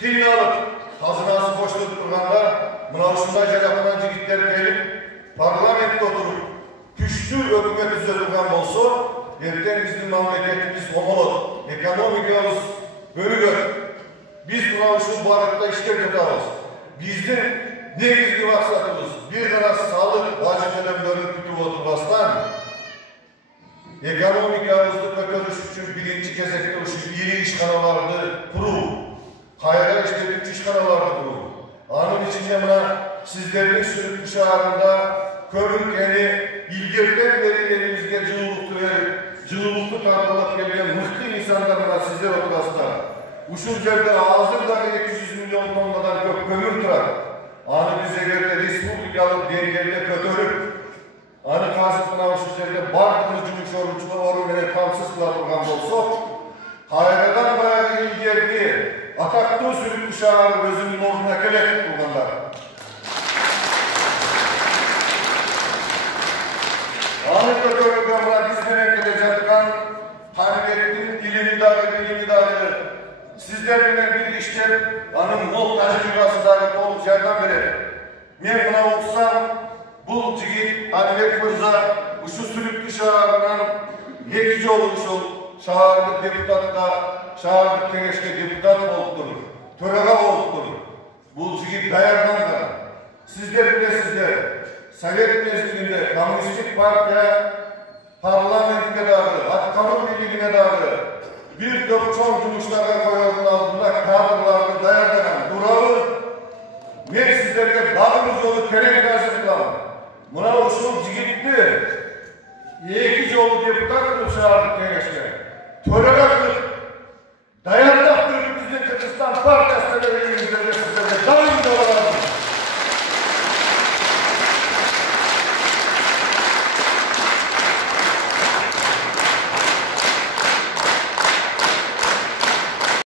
Kıynalıp, hazınası boşlup durganda, mına uşunday jarapılan jigitler kelip, parlamentde oturup, güçlü hükümet düzeltilgan bolsa, erten bizdin mamleketimiz homolog, ekonomikabız bölügör. Biz mına uşun barakta işlep jatabız. Bizdin negizgi maksatımız bir gana sağlık vazifelerlerini kütüp oturmasdan, ekonomikabızды көтөрүш үчүн биринчи кезекте ушу ири ишканаларды куруу, кайра иштетүүчү ишканаларды куруу. Анын ичинде мына сиздердин Сүрүктүү шаарында көрүнкени илгертен бери элибизге жылуулукту берип, жылуулукту тартуулап келген мыкты инсандар мына сиздер отурасыздар. Ушул жерде азыр дагы 200 миллион тоннадан көп көмүр турат. Аны биз эгерде республикалык деңгээлде көтөрүп, аны казыр мына ушул жерде бардыгы жумуш орунчулары менен камсыз кыла турган болсок, кайрадан баягы илгерки атактуу Сүрүктүү шаары өзүнүн ордуна келет туугандар. Аны көтөрүүгө мына биз менен келе жаткан Каныбектин илими дагы сиздер менен биргиштеп, анын мол тажрыйбасы дагы толук жардам берет. Мен мына уксам, бул жигит Каныбек мырза ушу Сүрүктүү шаарынан 2 жолу ушул шаардык депутатка, шаардык кеңешке депутат болуптур, төрага болуптур. Бул жигит даярданган. Сиздер билесиздер, Совет мезгилинде коммунисттик партия парламентке дагы, аткаруу бийлигине дагы бир топ чоң жумуштарга коюунун алдында кадрларды даярдаган. Туурабы? Мен сиздерге дагы бир жолу керек азыр кылам. Мына ушул жигитти 2 жолу депутат кылып шаардык кеңешке, төрага